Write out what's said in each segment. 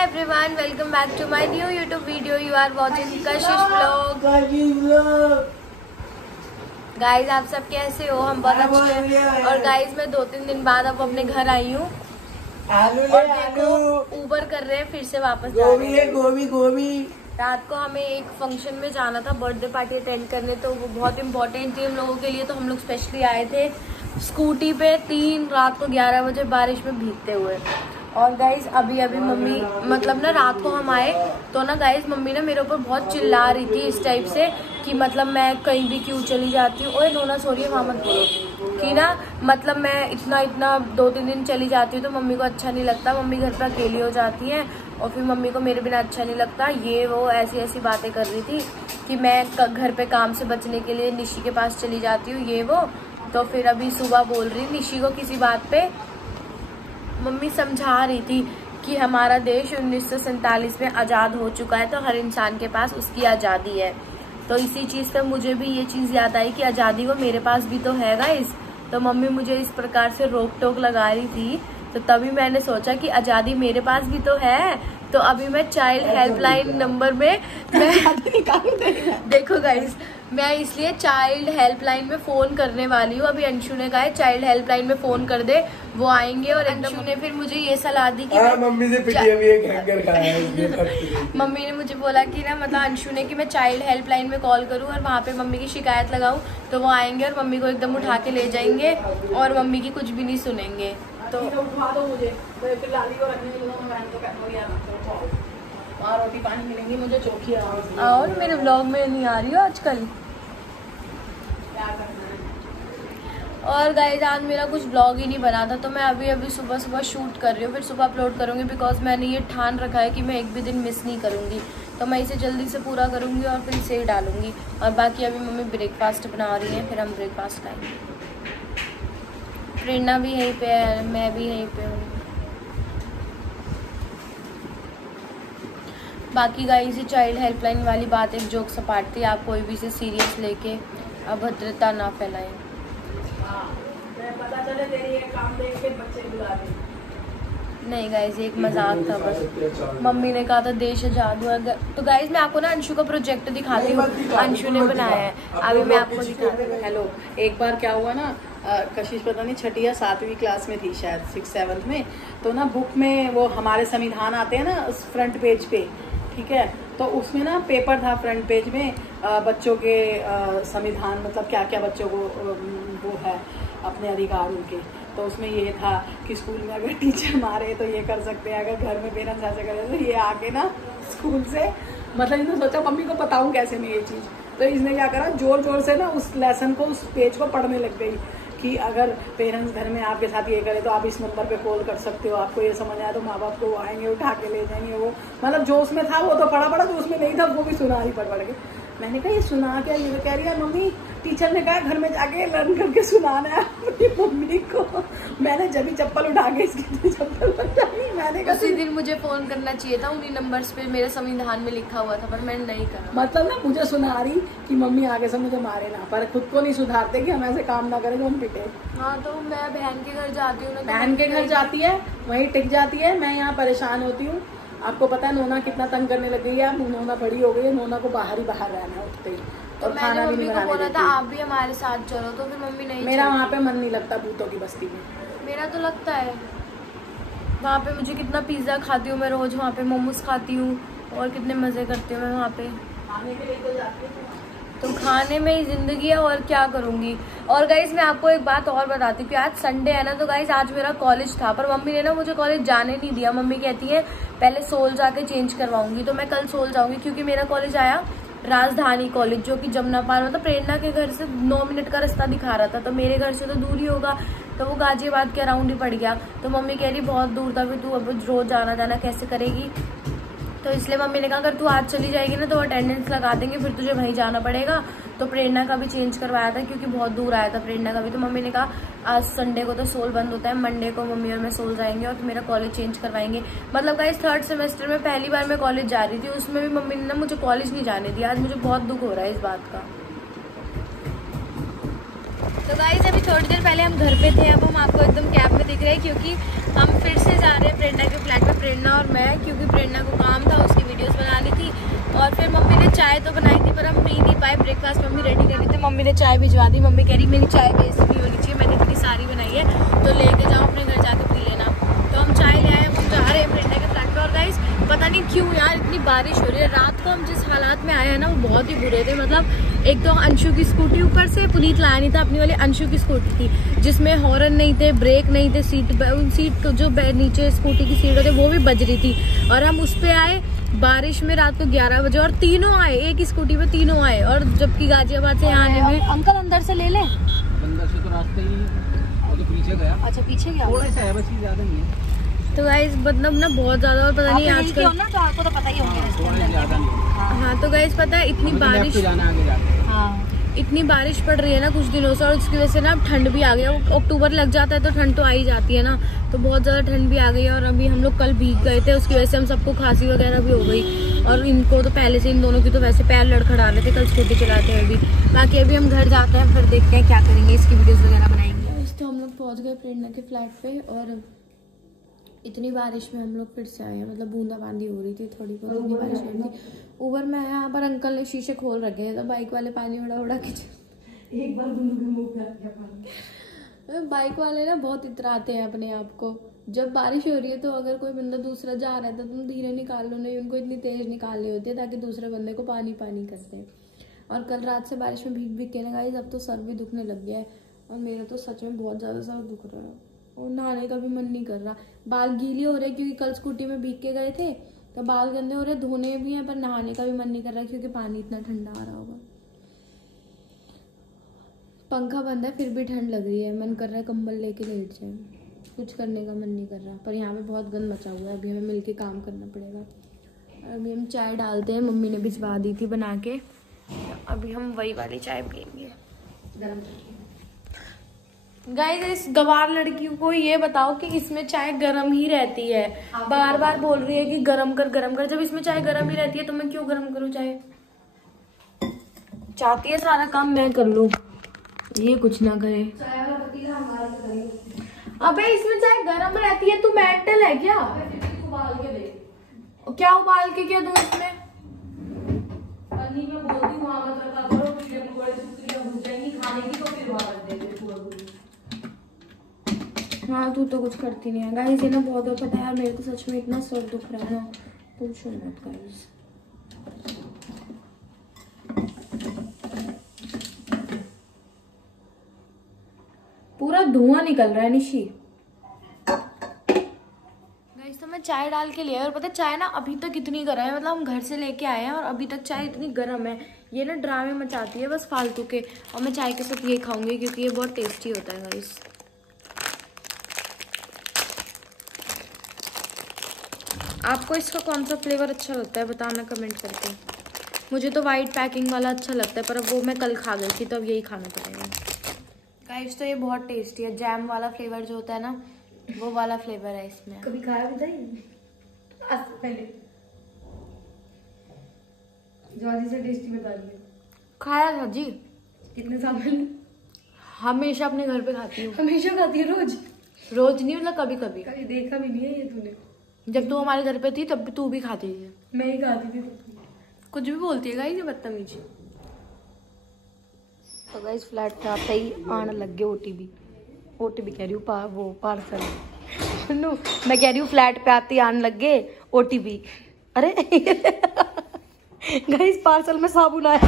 everyone, welcome back to my new YouTube video. You are watching Kashish blog. Guys आप सब कैसे हो? हम बहुत अच्छे हैं। और गाइज मैं 2-3 दिन बाद अब अपने घर आई हूँ और देखो ऊबर कर रहे हैं, फिर से वापस जा रहे हैं। गोभी रात को हमें एक फंक्शन में जाना था, बर्थडे पार्टी अटेंड करने, तो वो बहुत इम्पोर्टेंट थी हम लोगों के लिए। तो हम लोग स्पेशली आए थे स्कूटी पे रात को 11 बजे बारिश में भीगते हुए। और गाइज अभी मम्मी मतलब ना रात को हम आए तो ना गाइज मम्मी ना मेरे ऊपर बहुत चिल्ला रही थी इस टाइप से कि मतलब मैं कहीं भी क्यों चली जाती हूँ। ओए नोना सॉरी वहाँ मत बोलो कि ना मतलब मैं इतना 2-3 दिन चली जाती हूँ तो मम्मी को अच्छा नहीं लगता, मम्मी घर पर अकेली हो जाती हैं और फिर मम्मी को मेरे बिना अच्छा नहीं लगता। ये वो ऐसी बातें कर रही थी कि मैं घर पे काम से बचने के लिए निशी के पास चली जाती हूँ ये वो। तो फिर अभी सुबह बोल रही निशी को किसी बात पे, मम्मी समझा रही थी कि हमारा देश 1947 में आज़ाद हो चुका है तो हर इंसान के पास उसकी आज़ादी है। तो इसी चीज़ पे मुझे भी ये चीज़ याद आई कि आज़ादी वो मेरे पास भी तो है गाइस। तो मम्मी मुझे इस प्रकार से रोक टोक लगा रही थी तो तभी मैंने सोचा कि आज़ादी मेरे पास भी तो है। तो अभी मैं चाइल्ड हेल्पलाइन नंबर में देखो गाइस मैं इसलिए चाइल्ड हेल्पलाइन में फ़ोन करने वाली हूँ। अभी अंशु ने कहा है चाइल्ड हेल्पलाइन में फ़ोन कर दे, वो आएंगे। और अंशु ने फिर मुझे ये सलाह दी कि मम्मी से पिटी अभी एक हैकर खाया है। मम्मी ने मुझे बोला कि ना मतलब अंशु ने कि मैं चाइल्ड हेल्पलाइन में कॉल करूँ और वहाँ पे मम्मी की शिकायत लगाऊँ तो वो आएंगे और मम्मी को एकदम उठा के ले जाएंगे और मम्मी की कुछ भी नहीं सुनेंगे। तो उठवा दो मुझे, फिर लाली को रखने वहाँ रोटी पानी मिलेंगी मुझे चोखी। और मेरे ब्लॉग में नहीं आ रही हो आजकल। और गाइस आज मेरा कुछ ब्लॉग ही नहीं बना था तो मैं अभी सुबह शूट कर रही हूँ, फिर सुबह अपलोड करूँगी बिकॉज मैंने ये ठान रखा है कि मैं एक भी दिन मिस नहीं करूँगी। तो मैं इसे जल्दी से पूरा करूँगी और फिर इसे ही डालूँगी। और बाकी अभी मम्मी ब्रेकफास्ट बना रही हैं, फिर हम ब्रेकफास्ट खाएंगे। प्रेरणा भी यहीं पे है, मैं भी यहीं पे हूँ। बाकी गाइस ये चाइल्ड हेल्पलाइन वाली बात एक जोक सपाट थी, आप कोई भी इसे सीरियस लेके अभद्रता ना फैलाएं। पता चले तेरी ये काम देख के बच्चे बुला दे। नहीं गाइज एक मजाक था बस। मम्मी ने कहा था देश आजाद हुआ। तो गाइज मैं आपको ना अंशु का प्रोजेक्ट दिखाती हूँ, अंशु ने बनाया है, अभी मैं आपको दिखाती हूँ। हेलो, एक बार क्या हुआ ना, कशिश पता नहीं 6ठी या 7वीं क्लास में थी शायद, 6-7 में। तो ना बुक में वो हमारे संविधान आते हैं ना उस फ्रंट पेज पे, ठीक है। तो उसमें ना पेपर था फ्रंट पेज में बच्चों के संविधान मतलब क्या क्या बच्चों को वो है अपने अधिकार उनके। तो उसमें ये था कि स्कूल में अगर टीचर मारे तो ये कर सकते हैं, अगर घर में पेरेंट्स ऐसे करें तो ये आके ना स्कूल से मतलब इसने सोचा मम्मी को बताऊं कैसे मैं ये चीज़। तो इसने क्या करा, जोर से ना उस लेसन को उस पेज को पढ़ने लग गई कि अगर पेरेंट्स घर में आपके साथ ये करे तो आप इस नंबर पे कॉल कर सकते हो, आपको ये समझ आया तो माँ बाप को आएंगे उठा के ले जाएंगे। वो मतलब जो उसमें था वो तो पढ़ा जो उसमें नहीं था वो भी सुना ही पढ़ के। मैंने कहा ये सुना क्या, ये कह रही है मम्मी टीचर ने कहा घर में जाके लर्न करके सुनाना है अपनी मम्मी को। मैंने जब भी चप्पल उठा के इसकी चप्पल बजाई। मैंने कहा उसी दिन मुझे फोन करना चाहिए था, उन्हीं नंबर्स पे मेरे संविधान में लिखा हुआ था पर मैंने नहीं करा। मतलब ना मुझे सुना रही कि मम्मी आगे से मुझे मारे ना, पर खुद को नहीं सुधारते कि हम ऐसे काम ना करें तो हम पिटे। हाँ तो मैं बहन के घर जाती हूँ ना, बहन के घर जाती है वहीं टिक जाती है, मैं यहाँ परेशान होती हूँ। आपको पता है नोना कितना तंग करने लग गई है, अब नोना बड़ी हो गई है, नोना को बाहर रहना है उठते ही। तो मैंने मम्मी को बोला था आप भी हमारे साथ चलो तो फिर मम्मी नहीं। मेरा वहाँ पे मन नहीं लगता भूतों की बस्ती में। मेरा तो लगता है वहाँ पे, मुझे कितना पिज्ज़ा खाती हूँ मैं रोज़, वहाँ पे मोमोज खाती हूँ और कितने मज़े करती हूँ मैं वहाँ पे। खाने के लिए तो जाती हूँ तो खाने में ही ज़िंदगी है और क्या करूँगी। और गाइज मैं आपको एक बात और बताती हूँ कि आज संडे है ना, तो गाइज आज मेरा कॉलेज था पर मम्मी ने ना मुझे कॉलेज जाने नहीं दिया। मम्मी कहती है पहले सोल जाके चेंज करवाऊंगी, तो मैं कल सोल जाऊँगी क्योंकि मेरा कॉलेज आया राजधानी कॉलेज जो कि जमुना पार मतलब प्रेरणा के घर से 9 मिनट का रास्ता दिखा रहा था। तो मेरे घर से तो दूर ही होगा, तो वो गाजियाबाद के अराउंड ही पड़ गया। तो मम्मी कह रही बहुत दूर था, फिर तू अब रोज जाना जाना कैसे करेगी। तो इसलिए मम्मी ने कहा अगर तू आज चली जाएगी ना तो अटेंडेंस लगा देंगे, फिर तुझे वहीं जाना पड़ेगा। तो प्रेरणा का भी चेंज करवाया था क्योंकि बहुत दूर आया था प्रेरणा का भी। तो मम्मी ने कहा आज संडे को तो सोल बंद होता है, मंडे को मम्मी और मैं सोल जाएंगे और तो मेरा कॉलेज चेंज करवाएंगे। मतलब गाइस 3rd सेमेस्टर में पहली बार मैं कॉलेज जा रही थी, उसमें भी मम्मी ने ना मुझे कॉलेज नहीं जाने दिया। आज मुझे बहुत दुख हो रहा है इस बात का। तो गाइस अभी थोड़ी देर पहले हम घर पे थे, अब हम आपको एकदम कैब में दिख रहे हैं क्योंकि हम फिर से जा रहे हैं प्रेरणा के फ्लैट में, प्रेरणा और मैं, क्योंकि प्रेरणा को काम था, उसकी वीडियोस बनानी थी। और फिर मम्मी ने चाय तो बनाई थी पर हम पी नहीं पाए, ब्रेकफास्ट मम्मी रेडी कर रही थी, मम्मी ने चाय भिजवा दी। मम्मी कह रही मेरी चाय वेस्ट नहीं होनी चाहिए, मैंने इतनी सारी बनाई है तो लेके जाओ अपने घर जाके पी लेना। तो हम चाय ले आए, हम जा रहे हैं प्रेरणा के फ्लैट में। और गाइस पता नहीं क्यों यार इतनी बारिश हो रही है। रात को हम जिस हालात में आए हैं ना वो बहुत ही बुरे थे। मतलब एक तो अंशु की स्कूटी, ऊपर से पुनीत लाया नहीं था, अपनी वाली अंशु की स्कूटी थी जिसमें हॉर्न नहीं थे, ब्रेक नहीं थे, सीट जो नीचे स्कूटी की सीट होती वो भी बज रही थी। और हम उस पे आए बारिश में रात को 11 बजे और तीनों आए, एक ही स्कूटी पे तीनों आए। और जबकि गाजियाबाद से यहाँ आने में अंकल अंदर से ले लें, अंदर से तो रास्ते ही वो तो पीछे गया। अच्छा पीछे गया, थोड़ा सा है बस, ज्यादा नहीं है। तो गाइस मतलब ना बहुत ज्यादा, और पता नहीं आजकल ना तो आपको तो पता ही होंगे। हाँ तो गाइस पता है इतनी बारिश, हाँ इतनी बारिश पड़ रही है ना कुछ दिनों से, और उसकी वजह से ना ठंड भी आ गया। अक्टूबर लग जाता है तो ठंड तो आ ही जाती है ना, तो बहुत ज़्यादा ठंड भी आ गई है। और अभी हम लोग कल भीग गए थे, उसकी वजह से हम सबको खांसी वगैरह भी हो गई। और इनको तो पहले से, इन दोनों की तो वैसे पैर लड़खड़ा रहे थे, कल स्कूटी चलाते हैं अभी। बाकी अभी हम घर जाते हैं, फिर देखते हैं क्या करेंगे, इसकी वीडियोज़ वगैरह बनाएंगे। तो हम लोग पहुँच गए प्रेरणा के फ्लैट पर, और इतनी बारिश में हम लोग फिर से आए हैं। मतलब बूंदाबांदी हो रही थी थोड़ी बहुत, इतनी बारिश हो रही थी। ऊबर में आया, यहाँ पर अंकल ने शीशे खोल रखे हैं तो बाइक वाले पानी उड़ा के एक बार बाइक वाले ना बहुत इतराते हैं अपने आप को। जब बारिश हो रही है तो अगर कोई बंदा दूसरा जा रहा है तो तुम धीरे निकाल लो, नहीं उनको इतनी तेज निकालनी होती है ताकि दूसरे बंदे को पानी पानी करते हैं। और कल रात से बारिश में भीग भीग के ना गाइस अब तो सर भी दुखने लग गया है, और मेरा तो सच में बहुत ज़्यादा सर दुख रहा है और नहाने का भी मन नहीं कर रहा। बाल गीले हो रहे क्योंकि कल स्कूटी में भीग के गए थे, तो बाल गंदे हो रहे, धोने भी हैं पर नहाने का भी मन नहीं कर रहा क्योंकि पानी इतना ठंडा आ रहा होगा। पंखा बंद है फिर भी ठंड लग रही है, मन कर रहा है कंबल लेके लेट जाए, कुछ करने का मन नहीं कर रहा। पर यहाँ पे बहुत गंद मचा हुआ है, अभी हमें मिलके काम करना पड़ेगा। अभी हम चाय डालते हैं, मम्मी ने भिजवा दी थी बना के, अभी हम वही वाली चाय पियेंगे। गाइस इस गवार लड़की को ये बताओ कि इसमें चाय गरम ही रहती है, बार बार बोल रही है कि गरम कर गरम कर। जब इसमें चाय गरम ही रहती है तो मैं क्यों गरम करूँ चाय? चाहती है सारा काम मैं कर लूँ, ये कुछ ना करे। अबे इसमें चाय गरम रहती है, तू मेंटल है क्या? उबाल के दे। क्या उबाल के क्या दूं इसमें? पन्नी में बोलती हूँ वहां मत रखा करो, कीड़े मकोड़े सुकरियां घुस जाएंगी खाने की, तो फिर वहां रख दे पूरा। हाँ तू तो कुछ करती नहीं है। गाइस ये ना बहुत पता है यार, मेरे को सच में इतना सर दुख रहा है ना, पूछो मत गाइस। पूरा धुआं निकल रहा है निशी। गाइस तो मैं चाय डाल के लिया, और पता है चाय ना अभी तक इतनी गर्म है, मतलब हम घर से लेके आए हैं और अभी तक चाय इतनी गर्म है। ये ना ड्रामे मचाती है बस फालतू के, और मैं चाय के साथ ये खाऊंगी क्योंकि ये बहुत टेस्टी होता है गाइस। आपको इसका कौन सा फ्लेवर अच्छा लगता है बताना कमेंट करके। मुझे तो वाइट पैकिंग वाला अच्छा लगता है, पर अब वो मैं कल खा गई थी तो अब यही खाना पड़ेगा। गाइस तो ये बहुत टेस्टी है, जैम वाला फ्लेवर जो होता है ना वो वाला फ्लेवर है इसमें। कभी खाया भी था आज पहले? ज्यादा से टेस्टी बता रही है। खाया था जी, कितने साल पहले? हमेशा अपने घर पे खाती हूँ। हमेशा खाती है? रोज? रोज नहीं, मतलब कभी कभी। कभी देखा भी नहीं है ये तूने। जब तू हमारे घर पे थी तब भी तू भी खाती थी। मैं ही खाती थी। कुछ भी बोलती है गाइस ये बदतमीज। तो गाइस फ्लैट पे आते ही आने लग गए ओटीपी कह रही हूँ, वो पार्सल सुनो, मैं कह रही हूँ फ्लैट पे आते ही आने लग गए ओटीपी। अरे गाइस पार्सल में साबुन आया,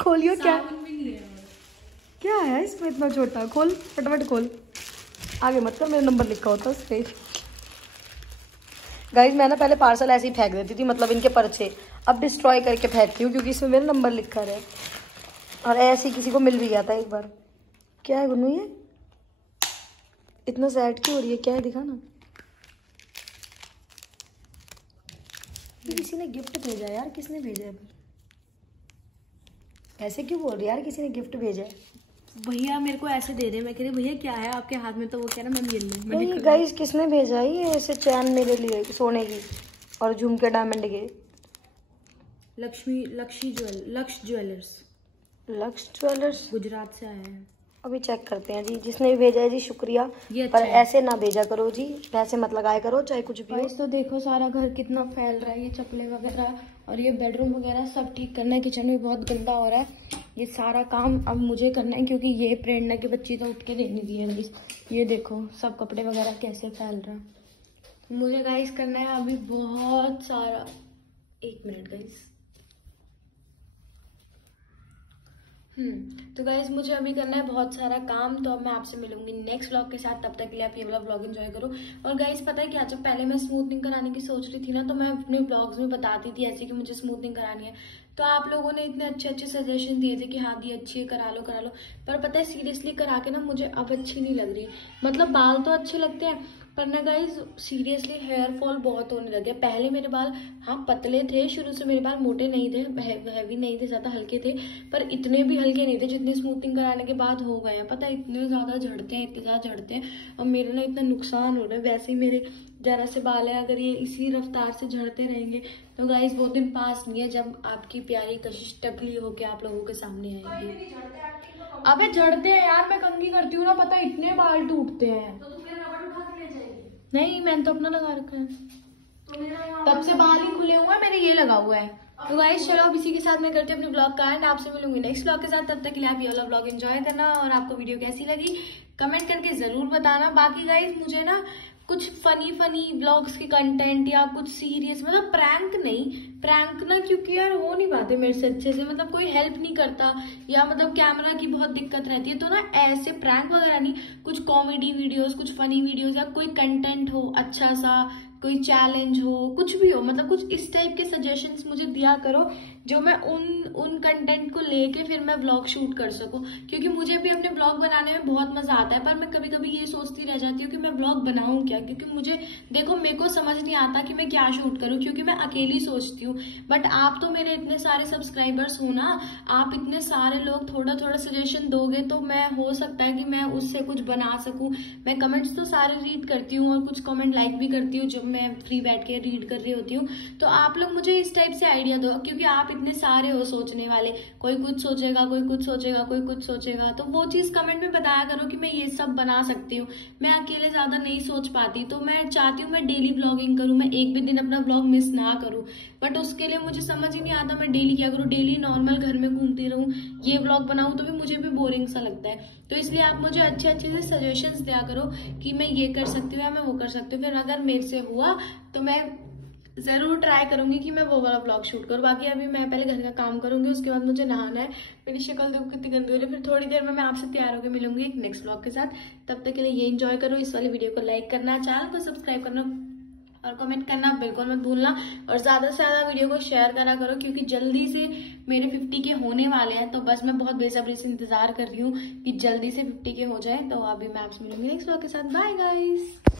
खोलियो। क्या है इसमें इतना छोटा? खोल फटाफट खोल, आगे मत कर, मेरा नंबर लिखा होता उस पे। गाइस मैं ना पहले पार्सल ऐसे ही फेंक देती थी, मतलब इनके पर्चे, अब डिस्ट्रॉय करके फेंकती हूँ क्योंकि इसमें मेरा नंबर लिखा है। और ऐसे ही किसी को मिल भी गया था एक बार। क्या है गुन्नू ये इतना सैड क्यों हो रही है? क्या है दिखा ना। किसी ने गिफ्ट भेजा है यार, किसने भेजा है? ऐसे क्यों बोल रही है यार, किसी ने गिफ्ट भेजा है। भैया मेरे को ऐसे दे रहे, मैं कह रही भैया क्या है आपके हाथ में, तो वो कह रहा मैम ये ले। गाइस किसने भेजा है ये ऐसे चैन मेरे लिए सोने की और झुमके डायमंड के? लक्ष्य ज्वेलर्स गुजरात से आया है। अभी चेक करते हैं जी। जिसने भी भेजा है जी शुक्रिया, पर ऐसे ना भेजा करो जी, वैसे मत लगाया करो चाहे कुछ भी हो। तो देखो सारा घर कितना फैल रहा है, ये चप्पलें वगैरह और ये बेडरूम वगैरह सब ठीक करना है। किचन में बहुत गंदा हो रहा है, ये सारा काम अब मुझे करना है क्योंकि ये प्रेरणा की बच्ची तो उठ के देने दी है गाइस। ये देखो सब कपड़े वगैरह कैसे फैल रहा है। मुझे गाइस करना है अभी बहुत सारा। 1 मिनट गाइस। तो गाइज मुझे अभी करना है बहुत सारा काम। तो अब मैं आपसे मिलूंगी नेक्स्ट व्लॉग के साथ। तब तक के लिए आप ये वाला व्लॉग एंजॉय करो। और गाइज पता है क्या, जब पहले मैं स्मूथनिंग कराने की सोच रही थी ना, तो मैं अपने व्लॉग्स में बताती थी ऐसे कि मुझे स्मूथनिंग करानी है। तो आप लोगों ने इतने अच्छे अच्छे सजेशन दिए थे कि हाँ दी अच्छी है, करा लो करा लो। पर पता है सीरियसली करा के ना मुझे अब अच्छी नहीं लग रही। मतलब बाल तो अच्छे लगते हैं पर ना गाइज सीरियसली हेयर फॉल बहुत होने लगे। पहले मेरे बाल हाँ पतले थे, शुरू से मेरे बाल मोटे नहीं थे, हैवी नहीं थे, ज्यादा हल्के थे, पर इतने भी हल्के नहीं थे जितने स्मूथिंग कराने के बाद हो गए हैं। पता है इतने ज्यादा झड़ते हैं, इतने ज्यादा झड़ते हैं और मेरे ना इतना नुकसान हो रहा है। वैसे ही मेरे जरा से बाल है, अगर ये इसी रफ्तार से झड़ते रहेंगे तो गाइज वो दिन पास नहीं है जब आपकी प्यारी कशिश टकली होके आप लोगों के सामने आएगी। अबे झड़ते हैं यार, मैं कंघी करती हूँ ना, पता है इतने बाल टूटते हैं। नहीं मैंने तो अपना लगा रखा है, तब से बाल ही खुले हुए हैं मेरे, ये लगा हुआ है। तो गाइस चलो अब इसी के साथ मैं करती हूँ अपने ब्लॉग का एंड। आपसे मिलूंगी नेक्स्ट ब्लॉग के साथ। तब तक के लिए आप ये वाला ब्लॉग एंजॉय करना और आपको वीडियो कैसी लगी कमेंट करके जरूर बताना। बाकी गाइस मुझे ना कुछ फनी ब्लॉग्स के कंटेंट या कुछ सीरियस, मतलब प्रैंक ना क्योंकि यार हो नहीं पाते मेरे से अच्छे से, मतलब कोई हेल्प नहीं करता या मतलब कैमरा की बहुत दिक्कत रहती है। तो ना ऐसे प्रैंक वगैरह नहीं, कुछ कॉमेडी वीडियोस, कुछ फनी वीडियोस या कोई कंटेंट हो अच्छा सा, कोई चैलेंज हो, कुछ भी हो, मतलब कुछ इस टाइप के सजेशंस मुझे दिया करो जो मैं उन कंटेंट को लेके फिर मैं व्लॉग शूट कर सकूं। क्योंकि मुझे भी अपने व्लॉग बनाने में बहुत मजा आता है, पर मैं कभी कभी ये सोचती रह जाती हूँ कि मैं व्लॉग बनाऊं क्या, क्योंकि मुझे देखो मेरे को समझ नहीं आता कि मैं क्या शूट करूं, क्योंकि मैं अकेली सोचती हूँ। बट आप तो मेरे इतने सारे सब्सक्राइबर्स हो ना, आप इतने सारे लोग थोड़ा थोड़ा सजेशन दोगे तो मैं हो सकता है कि मैं उससे कुछ बना सकूं। मैं कमेंट्स तो सारे रीड करती हूँ और कुछ कमेंट लाइक भी करती हूँ जब मैं फ्री बैठ के रीड कर रही होती हूँ। तो आप लोग मुझे इस टाइप से आइडिया दो, क्योंकि आप इतने सारे हो सोचने वाले, कोई कुछ सोचेगा, कोई कुछ सोचेगा, कोई कुछ सोचेगा। तो वो चीज कमेंट में बताया करो कि मैं ये सब बना सकती हूँ। मैं अकेले ज्यादा नहीं सोच पाती, तो मैं चाहती हूँ मैं डेली ब्लॉगिंग करूँ, मैं एक भी दिन अपना ब्लॉग मिस ना करूँ। बट उसके लिए मुझे समझ ही नहीं आता मैं डेली क्या करूँ। डेली नॉर्मल घर में घूमती रहूँ, ये ब्लॉग बनाऊँ तो भी मुझे भी बोरिंग सा लगता है। तो इसलिए आप मुझे अच्छे अच्छे से सजेशंस दिया करो कि मैं ये कर सकती हूँ या मैं वो कर सकती हूँ। फिर अगर मेरे से हुआ तो मैं जरूर ट्राई करूंगी कि मैं वो वाला ब्लॉग शूट करूँ। बाकी अभी मैं पहले घर का काम करूंगी, उसके बाद मुझे नहाना है। मेरी शक्ल देखो कितनी गंदी हो रही है। फिर थोड़ी देर में मैं आपसे तैयार होकर मिलूंगी एक नेक्स्ट ब्लॉग के साथ। तब तक के लिए ये एंजॉय करो, इस वाली वीडियो को लाइक करना, चैनल को सब्सक्राइब करना और कमेंट करना बिल्कुल मत भूलना। और ज्यादा से ज्यादा वीडियो को शेयर करा करो, क्योंकि जल्दी से मेरे 50 के होने वाले हैं। तो बस मैं बहुत बेसब्री से इंतजार कर रही हूँ कि जल्दी से 50 के हो जाए। तो अभी मैं आपसे मिलूंगी नेक्स्ट ब्लॉग के साथ। Bye guys.